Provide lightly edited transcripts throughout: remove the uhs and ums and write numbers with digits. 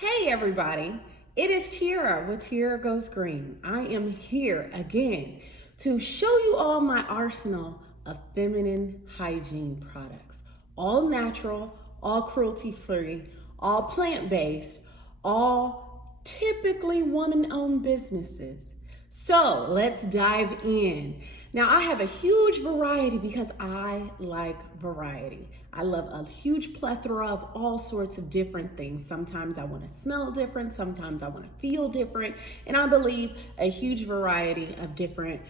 Hey everybody, it is Tierra with TierraGoesGreen. I am here again to show you all my arsenal of feminine hygiene products. All natural, all cruelty-free, all plant-based, all typically woman-owned businesses. So let's dive in. Now I have a huge variety because I like variety. I love a huge plethora of all sorts of different things. Sometimes I want to smell different, sometimes I want to feel different, and I believe a huge variety of different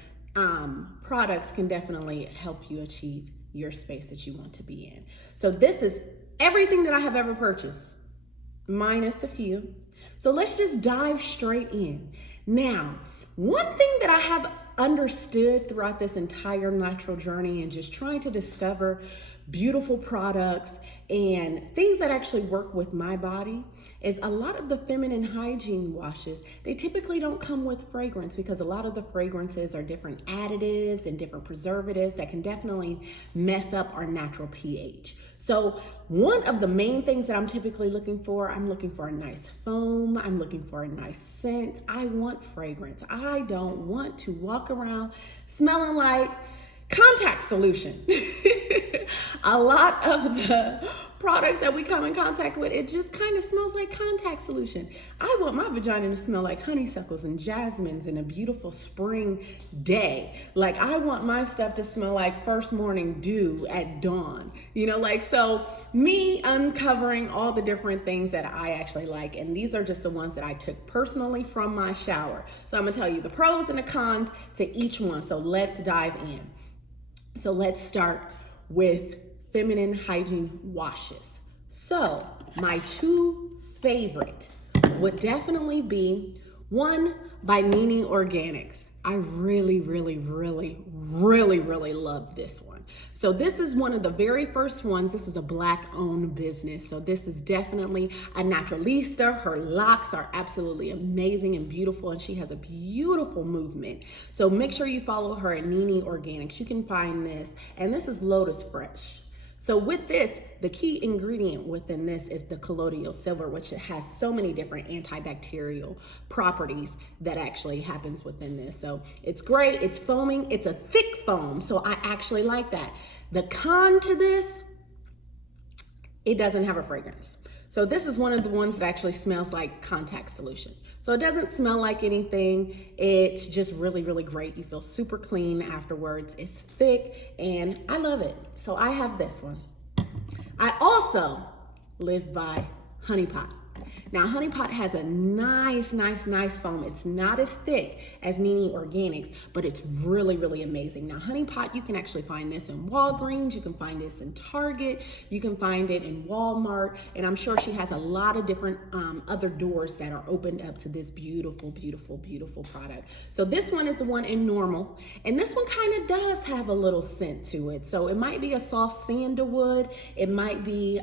products can definitely help you achieve your space that you want to be in. So this is everything that I have ever purchased, minus a few. So let's just dive straight in. Now, one thing that I have understood throughout this entire natural journey and just trying to discover beautiful products and things that actually work with my body is a lot of the feminine hygiene washes, they typically don't come with fragrance because a lot of the fragrances are different additives and different preservatives that can definitely mess up our natural pH. So one of the main things that I'm typically looking for, I'm looking for a nice foam, I'm looking for a nice scent. I want fragrance. I don't want to walk around smelling like contact solution. A lot of the products that we come in contact with, it just kind of smells like contact solution. I want my vagina to smell like honeysuckles and jasmines in a beautiful spring day. Like I want my stuff to smell like first morning dew at dawn. So me uncovering all the different things that I actually like, and these are just the ones that I took personally from my shower. So I'm gonna tell you the pros and the cons to each one. So let's dive in. So let's start with feminine hygiene washes. So my two favorite would definitely be one by Nini Organics. I really love this one. So this is one of the very first ones. This is a Black owned business. So this is definitely a naturalista. Her locks are absolutely amazing and beautiful, and she has a beautiful movement. So make sure you follow her at Nini Organics. You can find this, and this is Lotus Fresh. So with this, the key ingredient within this is the colloidal silver, which has so many different antibacterial properties that actually happens within this. So it's great, it's foaming, it's a thick foam, so I actually like that. The con to this, it doesn't have a fragrance. So this is one of the ones that actually smells like contact solution. So it doesn't smell like anything. It's just really great. You feel super clean afterwards. It's thick and I love it. So I have this one. I also live by Honeypot. Now Honeypot has a nice foam. It's not as thick as Nini Organics, but it's really amazing. Now Honeypot, you can actually find this in Walgreens, you can find this in Target, you can find it in Walmart, and I'm sure she has a lot of different other doors that are opened up to this beautiful product. So this one is the one in normal, and this one kind of does have a little scent to it. So it might be a soft sandalwood, it might be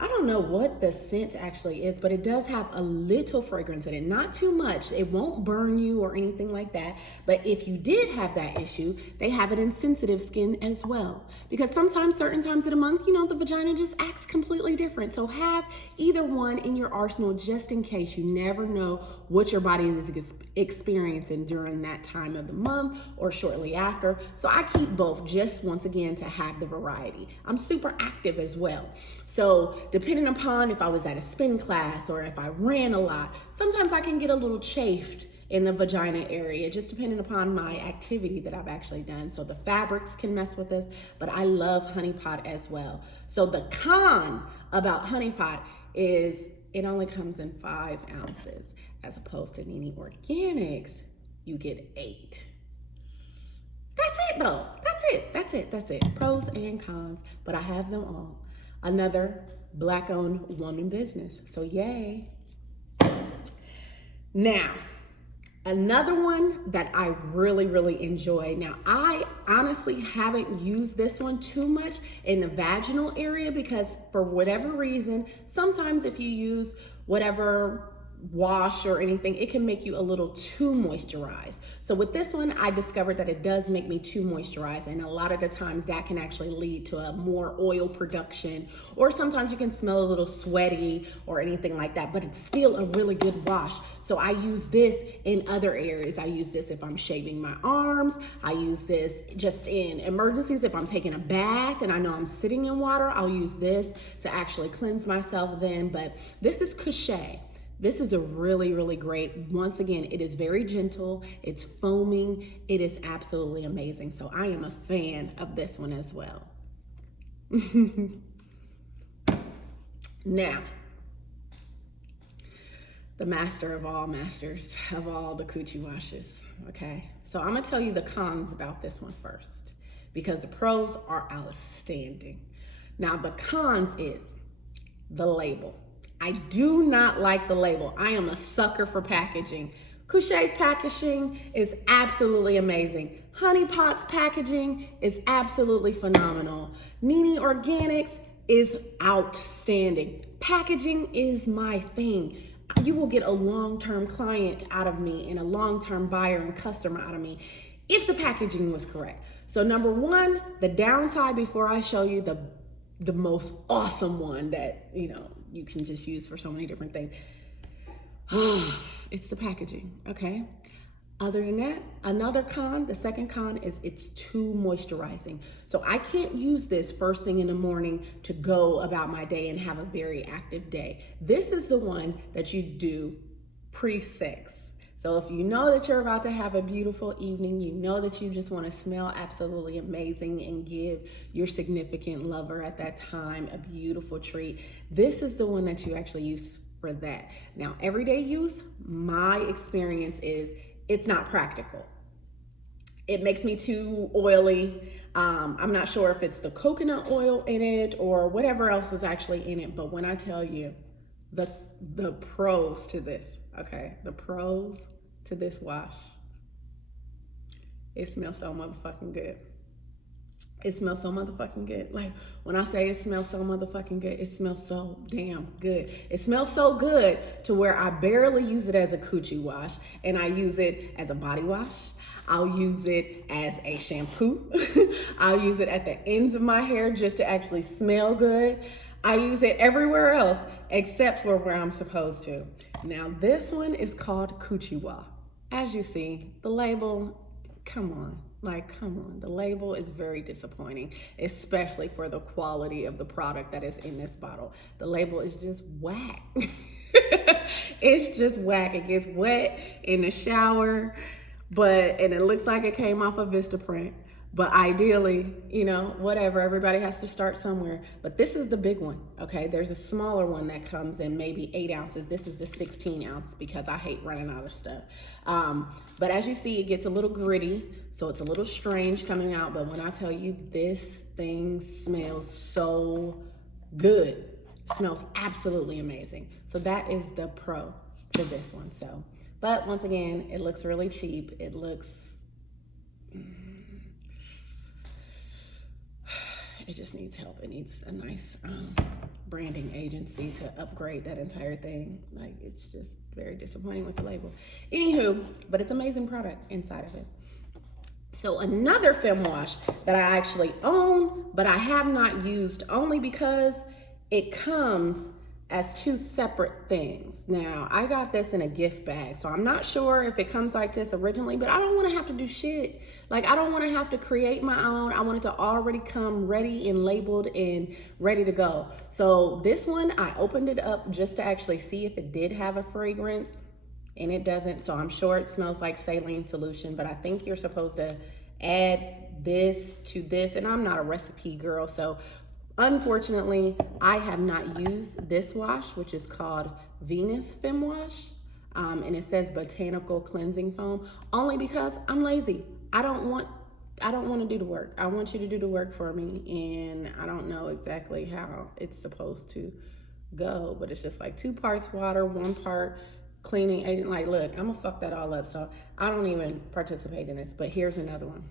I don't know what the scent actually is, but it does have a little fragrance in it. Not too much. It won't burn you or anything like that. But if you did have that issue, they have it in sensitive skin as well. Because sometimes, certain times of the month, the vagina just acts completely different. So have either one in your arsenal just in case. You never know what your body is experiencing during that time of the month or shortly after. So I keep both just once again to have the variety. I'm super active as well. So depending upon if I was at a spin class or if I ran a lot, sometimes I can get a little chafed in the vagina area, just depending upon my activity that I've actually done. So the fabrics can mess with this, but I love Honeypot as well. So the con about Honeypot is it only comes in 5 ounces as opposed to Nini Organics, you get 8. That's it though. That's it. Pros and cons, but I have them all. Another Black owned woman business. So yay. Now, another one that I really enjoy. Now, I honestly haven't used this one too much in the vaginal area because for whatever reason, sometimes if you use whatever wash or anything, it can make you a little too moisturized. So with this one, I discovered that it does make me too moisturized, and a lot of the times that can actually lead to a more oil production, or sometimes you can smell a little sweaty or anything like that, but it's still a really good wash. So I use this in other areas. I use this if I'm shaving my arms. I use this just in emergencies. If I'm taking a bath and I know I'm sitting in water, I'll use this to actually cleanse myself then. But this is Couché. This is a really, really great. Once again, it is very gentle. It's foaming. It is absolutely amazing. So I am a fan of this one as well. Now, the master of all masters of all the coochie washes, okay? So I'm gonna tell you the cons about this one first, because the pros are outstanding. Now the cons is the label. I do not like the label. I am a sucker for packaging. Couché's packaging is absolutely amazing. Honeypot's packaging is absolutely phenomenal. Nini Organics is outstanding. Packaging is my thing. You will get a long-term client out of me and a long-term buyer and customer out of me if the packaging was correct. So number one, the downside, before I show you the most awesome one that, you know, you can just use for so many different things. It's the packaging, okay? Other than that, another con, the second con is it's too moisturizing. So I can't use this first thing in the morning to go about my day and have a very active day. This is the one that you do pre-sex. So if you know that you're about to have a beautiful evening, you know that you just want to smell absolutely amazing and give your significant lover at that time a beautiful treat, this is the one that you actually use for that. Now, everyday use, my experience is it's not practical. It makes me too oily. I'm not sure if it's the coconut oil in it or whatever else is actually in it. But when I tell you the pros to this, okay, the pros to this wash, it smells so motherfucking good. It smells so motherfucking good. Like, when I say it smells so motherfucking good, it smells so damn good. It smells so good to where I barely use it as a coochie wash, and I use it as a body wash. I'll use it as a shampoo. I'll use it at the ends of my hair just to actually smell good. I use it everywhere else except for where I'm supposed to. Now, this one is called Coochie Wa. As you see, the label, come on. Like, come on, the label is very disappointing, especially for the quality of the product that is in this bottle. The label is just whack. It's just whack. It gets wet in the shower, and it looks like it came off of Vistaprint. But ideally, you know, whatever, everybody has to start somewhere. But this is the big one, okay? There's a smaller one that comes in maybe 8 ounces. This is the 16 ounce because I hate running out of stuff. But as you see, it gets a little gritty, so it's a little strange coming out. But when I tell you, this thing smells so good. It smells absolutely amazing. So that is the pro to this one. So, but once again, it looks really cheap. It looks... It just needs help. It needs a nice branding agency to upgrade that entire thing. Like, it's just very disappointing with the label. Anywho, but it's an amazing product inside of it. So another fem wash that I actually own, but I have not used only because it comes as 2 separate things. Now, I got this in a gift bag, so I'm not sure if it comes like this originally, but I don't want to have to do shit. Like, I don't want to have to create my own. I want it to already come ready and labeled and ready to go. So this one, I opened it up just to actually see if it did have a fragrance, and it doesn't. So I'm sure it smells like saline solution, but I think you're supposed to add this to this, and I'm not a recipe girl, so unfortunately, I have not used this wash, which is called Venus Fem Wash, and it says botanical cleansing foam, only because I'm lazy. I don't want to do the work. I want you to do the work for me, and I don't know exactly how it's supposed to go, but it's just like 2 parts water, 1 part cleaning agent. Like, look, I'm gonna fuck that all up, so I don't even participate in this. But here's another one.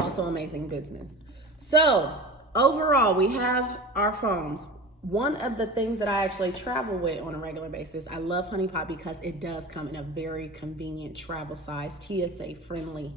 Also amazing business. So overall, we have our foams. one of the things that I actually travel with on a regular basis, I love Honeypot because it does come in a very convenient travel size, TSA friendly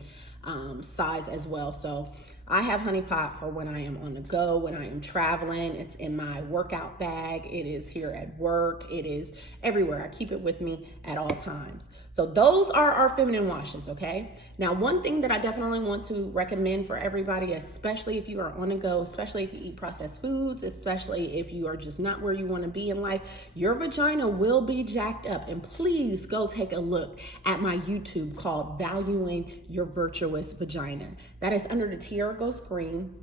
size as well. So I have Honeypot for when I am on the go, when I am traveling. It's in my workout bag. It is here at work. It is everywhere. I keep it with me at all times. So those are our feminine washes, okay? Now, one thing that I definitely want to recommend for everybody, especially if you are on the go, especially if you eat processed foods, especially if you are just not where you want to be in life, your vagina will be jacked up. And please go take a look at my YouTube called Valuing Your Virtuous Vagina. That is under the TierraGoesGreen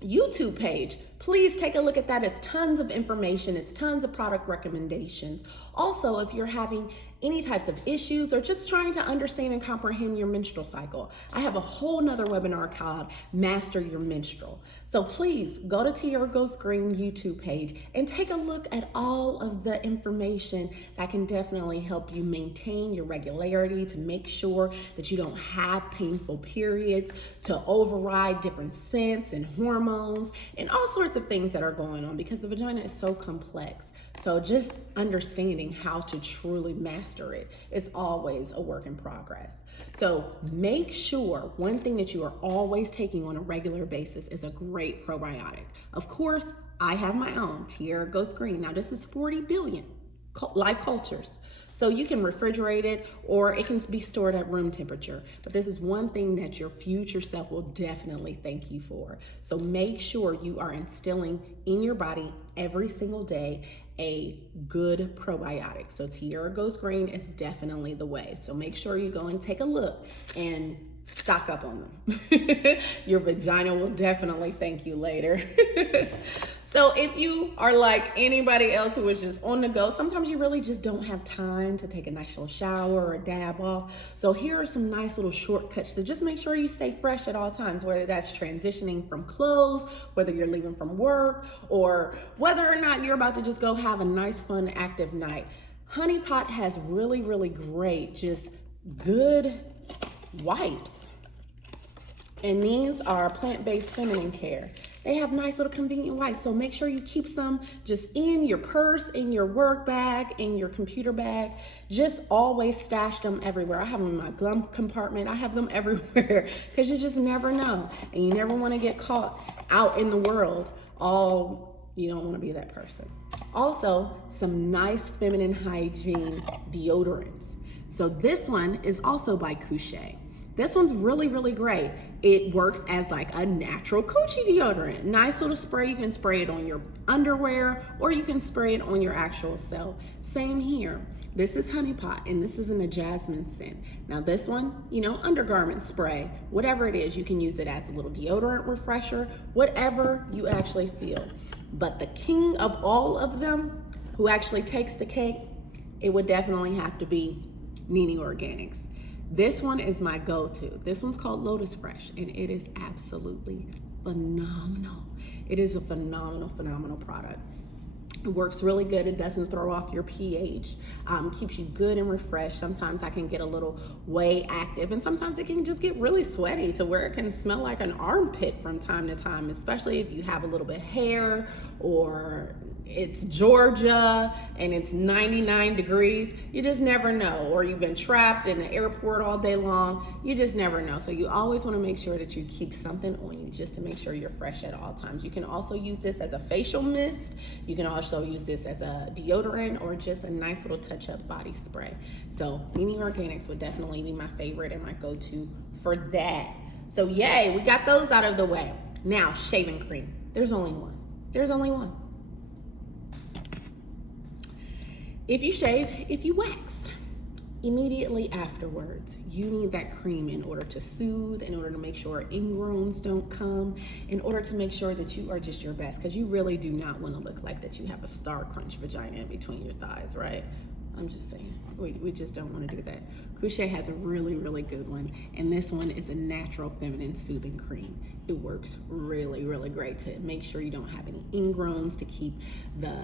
YouTube page. Please take a look at that. It's tons of information. It's tons of product recommendations. Also, if you're having any types of issues or just trying to understand and comprehend your menstrual cycle, I have a whole nother webinar called Master Your Menstrual. So please go to TierraGoesGreen YouTube page and take a look at all of the information that can definitely help you maintain your regularity, to make sure that you don't have painful periods, to override different scents and hormones and all sorts of things that are going on, because the vagina is so complex. So just understanding how to truly master it is always a work in progress. So make sure one thing that you are always taking on a regular basis is a great probiotic. Of course, I have my own TierraGoesGreen. Now this is 40 billion live cultures. So you can refrigerate it or it can be stored at room temperature. But this is one thing that your future self will definitely thank you for. So make sure you are instilling in your body every single day a good probiotic. So TierraGoesGreen is definitely the way. So make sure you go and take a look and stock up on them. Your vagina will definitely thank you later. So if you are like anybody else who is just on the go, sometimes you really just don't have time to take a nice little shower or dab off. So here are some nice little shortcuts to just make sure you stay fresh at all times, whether that's transitioning from clothes, whether you're leaving from work, or whether or not you're about to just go have a nice, fun, active night. Honeypot has really, really great, just good wipes. And these are plant-based feminine care. They have nice little convenient wipes, so make sure you keep some just in your purse, in your work bag, in your computer bag. Just always stash them everywhere. I have them in my glove compartment. I have them everywhere because you just never know. And you never want to get caught out in the world you don't want to be that person. Also, some nice feminine hygiene deodorants. So this one is also by Couche. This one's really, really great. It works as like a natural coochie deodorant. Nice little spray. You can spray it on your underwear or you can spray it on your actual self. Same here. This is Honeypot and this is in a jasmine scent. Now this one, undergarment spray, whatever it is, you can use it as a little deodorant refresher, whatever you actually feel. But the king of all of them, who actually takes the cake, it would definitely have to be Nini Organics. This one is my go-to. This one's called Lotus Fresh, and it is absolutely phenomenal. It is a phenomenal, phenomenal product. It works really good. It doesn't throw off your pH, keeps you good and refreshed. Sometimes I can get a little way active, and sometimes it can just get really sweaty to where it can smell like an armpit from time to time, especially if you have a little bit of hair or it's Georgia and it's 99 degrees. You just never know. Or you've been trapped in the airport all day long. You just never know. So you always want to make sure that you keep something on you just to make sure you're fresh at all times. You can also use this as a facial mist. You can also use this as a deodorant or just a nice little touch-up body spray. So Nini Organics would definitely be my favorite and my go-to for that. So yay, we got those out of the way. Now, shaving cream. There's only one. There's only one. If you shave, if you wax, immediately afterwards, you need that cream in order to soothe, in order to make sure ingrowns don't come, in order to make sure that you are just your best, because you really do not want to look like that you have a star crunch vagina in between your thighs, right? I'm just saying, we just don't want to do that. Couche has a really, really good one, and this one is a natural feminine soothing cream. It works really, really great to make sure you don't have any ingrowns, to keep the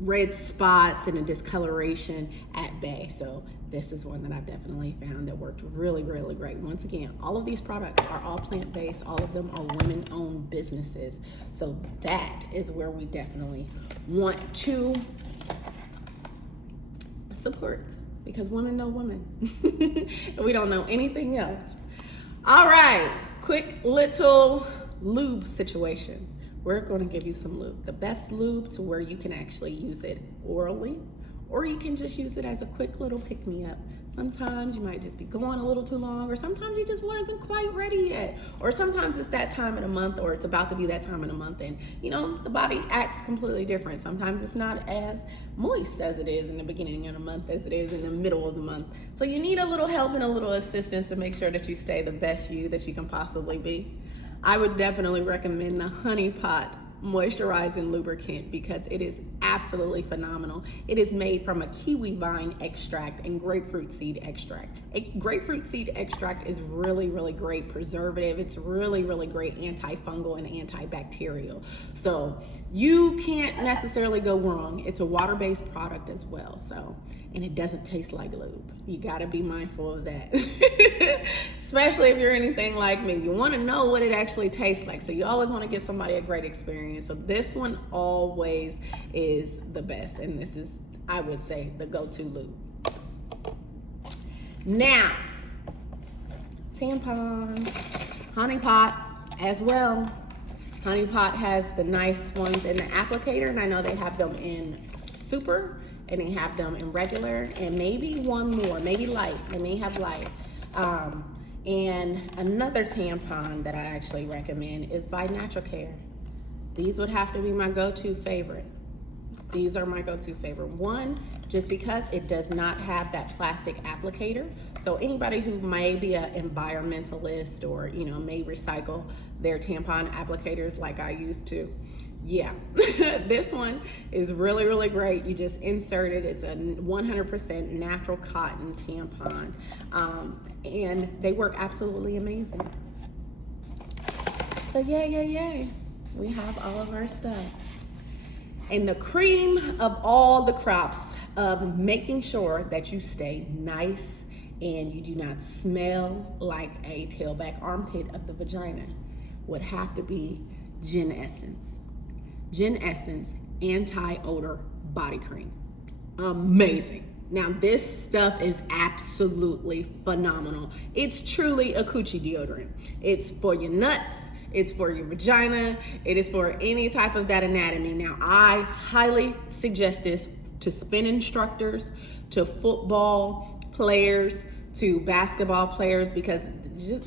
red spots and a discoloration at bay. So this is one that I've definitely found that worked really, really great. Once again, all of these products are all plant-based. All of them are women-owned businesses. So that is where we definitely want to support, because women know women. We don't know anything else. All right, quick little lube situation. We're going to give you some lube. The best lube to where you can actually use it orally, or you can just use it as a quick little pick-me-up. Sometimes you might just be going a little too long, or sometimes you just wasn't quite ready yet, or sometimes it's that time of the month, or it's about to be that time of the month, and you know, the body acts completely different. Sometimes it's not as moist as it is in the beginning of the month as it is in the middle of the month. So you need a little help and a little assistance to make sure that you stay the best you that you can possibly be. I would definitely recommend the Honeypot moisturizing lubricant because it is absolutely phenomenal. It is made from a kiwi vine extract and grapefruit seed extract. A grapefruit seed extract is really, really great preservative. It's really, really great antifungal and antibacterial. So you can't necessarily go wrong. It's a water-based product as well. So, and it doesn't taste like lube. You gotta be mindful of that. Especially if you're anything like me. You wanna know what it actually tastes like. So you always wanna give somebody a great experience. So this one always is the best. And this is, I would say, the go-to lube. Now, tampons, Honeypot as well. Honeypot has the nice ones in the applicator, and I know they have them in super, and they have them in regular, and maybe one more, maybe light. They may have light. And another tampon that I actually recommend is by Natural Care. These would have to be my go-to favorite. These are my go-to favorite. One, just because it does not have that plastic applicator. So anybody who may be an environmentalist or, you know, may recycle their tampon applicators like I used to, yeah, this one is really, really great. You just insert it. It's a 100% natural cotton tampon. And they work absolutely amazing. So yay. We have all of our stuff. And the cream of all the crops of making sure that you stay nice and you do not smell like a tailback armpit of the vagina would have to be Gin Essence. Gin Essence Anti-Odor Body Cream. Amazing. Now this stuff is absolutely phenomenal. It's truly a coochie deodorant. It's for your nuts. It's for your vagina. It is for any type of that anatomy. Now, I highly suggest this to spin instructors, to football players, to basketball players, because just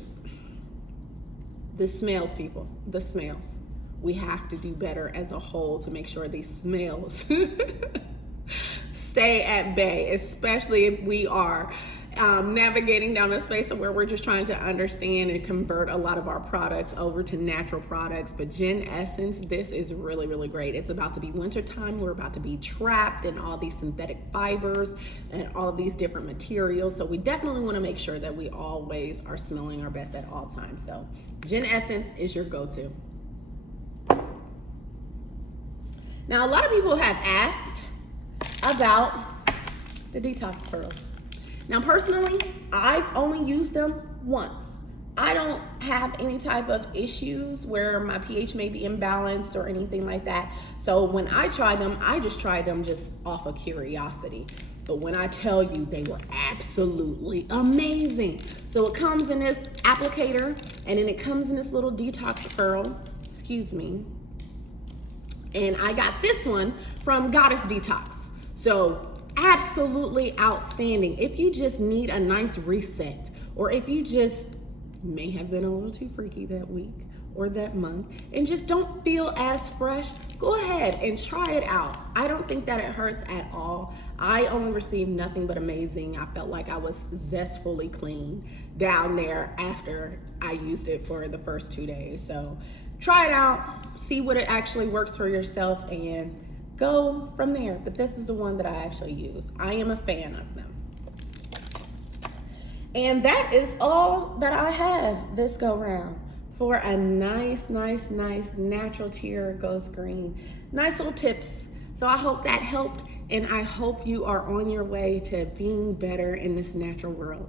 the smells, people, the smells. We have to do better as a whole to make sure these smells stay at bay, especially if we are navigating down a space where we're just trying to understand and convert a lot of our products over to natural products. But Gin Essence, this is really, really great. It's about to be wintertime. We're about to be trapped in all these synthetic fibers and all of these different materials. So we definitely want to make sure that we always are smelling our best at all times. So Gin Essence is your go-to. Now, a lot of people have asked about the detox pearls. Now, personally, I've only used them once. I don't have any type of issues where my pH may be imbalanced or anything like that. So when I tried them, I just tried them just off of curiosity. But when I tell you, they were absolutely amazing. So it comes in this applicator, and then it comes in this little detox pearl, excuse me. And I got this one from Goddess Detox. So absolutely outstanding. If you just need a nice reset, or if you just may have been a little too freaky that week or that month and just don't feel as fresh, go ahead and try it out. I don't think that it hurts at all. I only received nothing but amazing. I felt like I was zestfully clean down there after I used it for the first 2 days. So try it out, see what it actually works for yourself, and go from there. But this is the one that I actually use. I am a fan of them. And that is all that I have this go round for a nice natural TierraGoesGreen. Nice little tips. So I hope that helped, and I hope you are on your way to being better in this natural world.